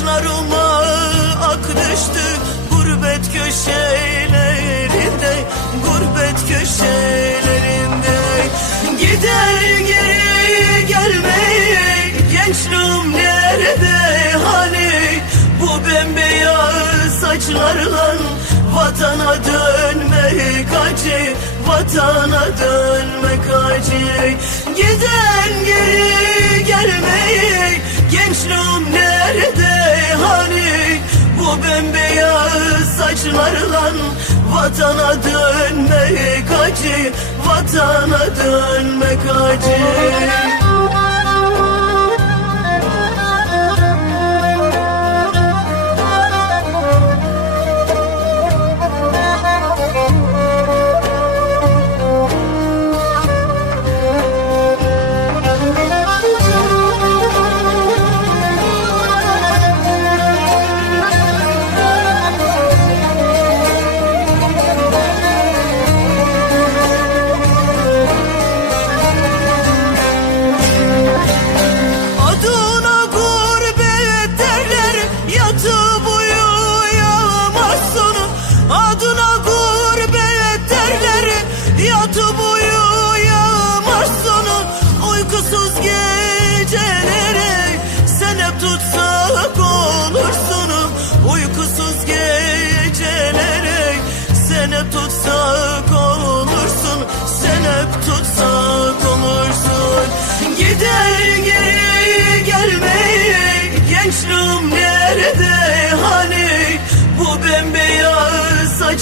Pınarıma ak düştü gurbet köşelerinde Gurbet köşelerinde. Gider geri gelmeyi Gençliğim nerede? Hani Bu bembeyaz saçlarla Vatana dönmek acı Vatana dönmek acı. Giden geri gelmeyi Gençliğim nerede hani Bu bembeyaz saçlarla Vatana dönmek acı Vatana dönmek acı Adına gurbet derler yatıp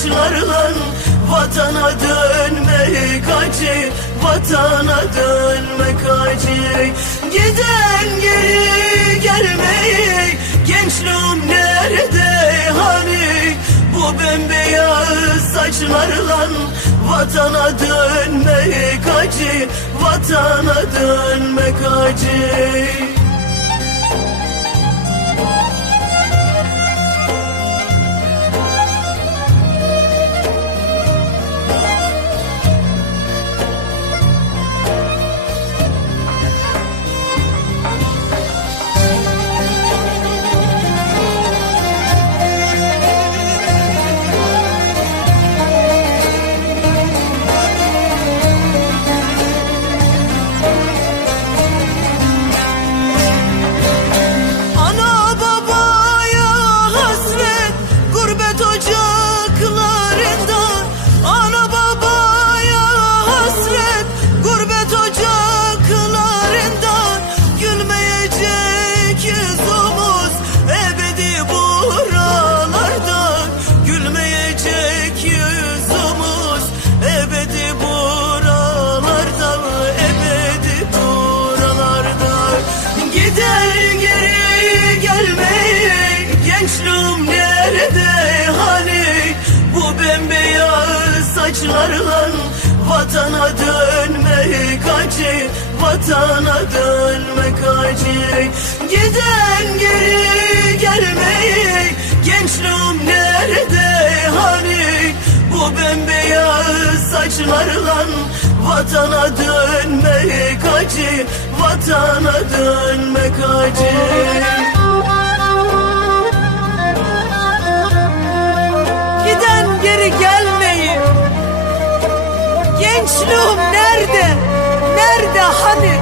saçlarla Vatana dönmek acı Vatana dönmek acı. Giden geri gelmeyi Gençliğim nerede? Hani Bu bembeyaz saçlarla Vatana dönmek acı Vatana dönmek acı Gençliğim nerede hani Bu bembeyaz saçlarla Vatana dönmek acı Vatana dönmek acı. Giden geri gelmeyi Gençliğim nerede? Hani Bu bembeyaz saçlarla Vatana dönmek acı Vatana dönmek acı geri gelmeyi Gençliğim nerede? Nerede hani?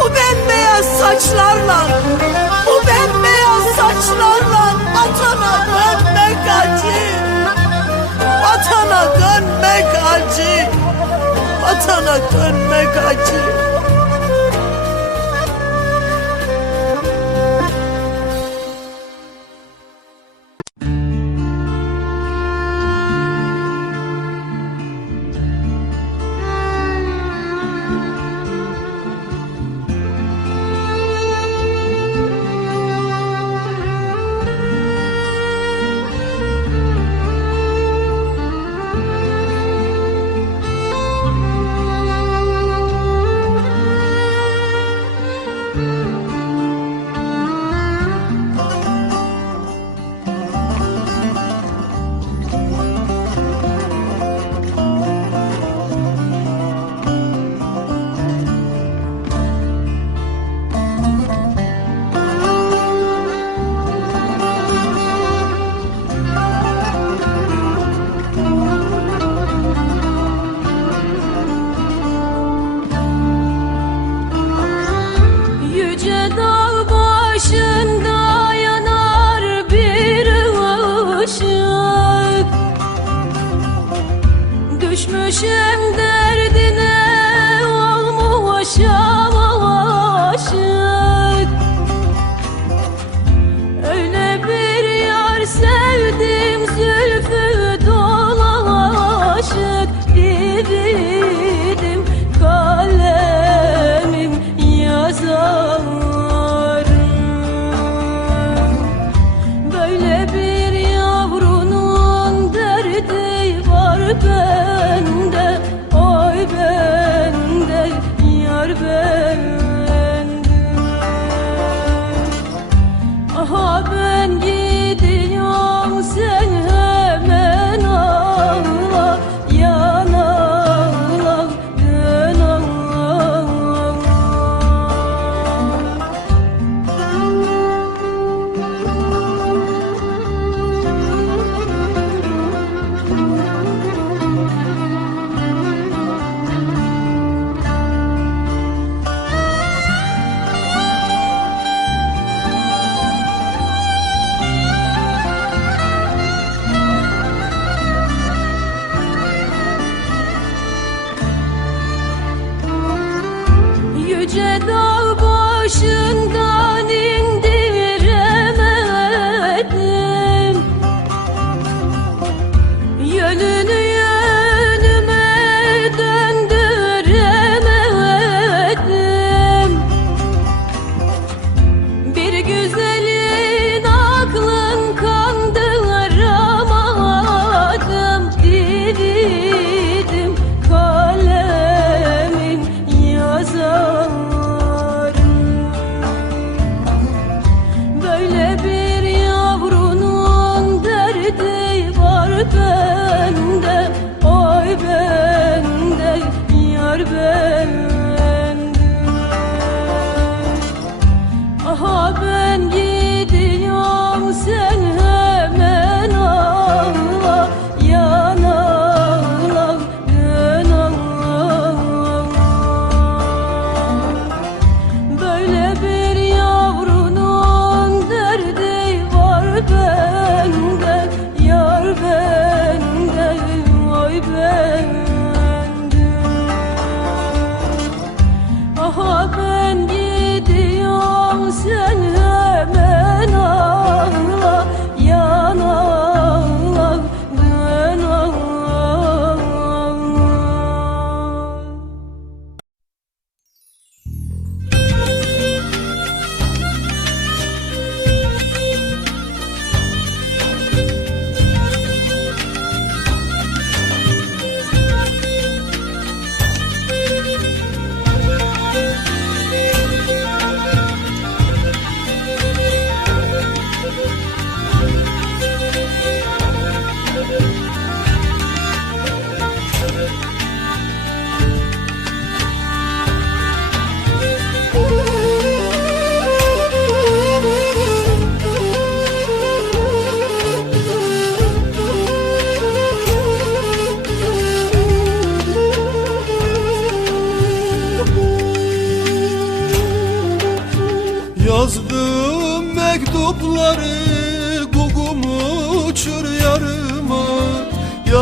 Bu bembeyaz saçlarla Bu bembeyaz saçlarla Vatana dönmek acı Vatana dönmek acı Vatana dönmek acı Düşmüşem derdine olmuş ama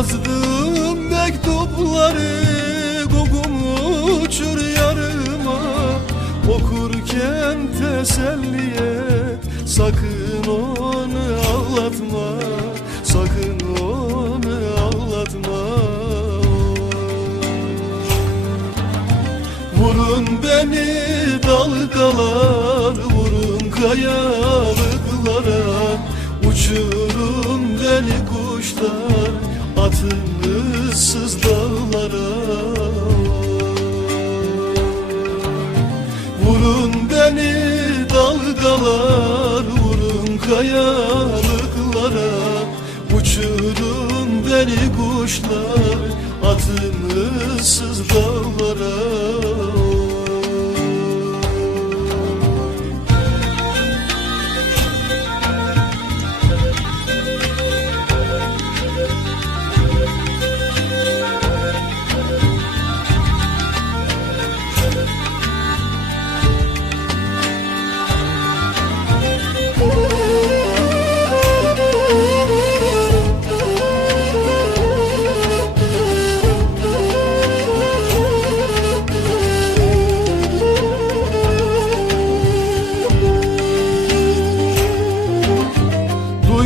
Yazdım mektupları Kokumu uçur yarıma. Okurken teselli et Sakın onu ağlatma Sakın onu ağlatma Vurun beni dalgalar Vurun kayalıklara. Uçurun beni kuşlar ıssız dağlara. Vurun beni dalgalar Vurun kayalıklara. Uçurun beni kuşlar Atın ıssız dağlara.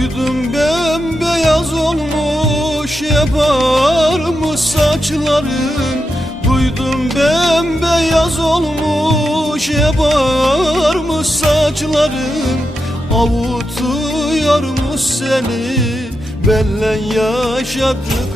Duydum bembeyaz olmuş yaparmış saçların? Duydum bembeyaz olmuş yaparmış saçların? Avutuyormuş seni? Bellen yaşadıkların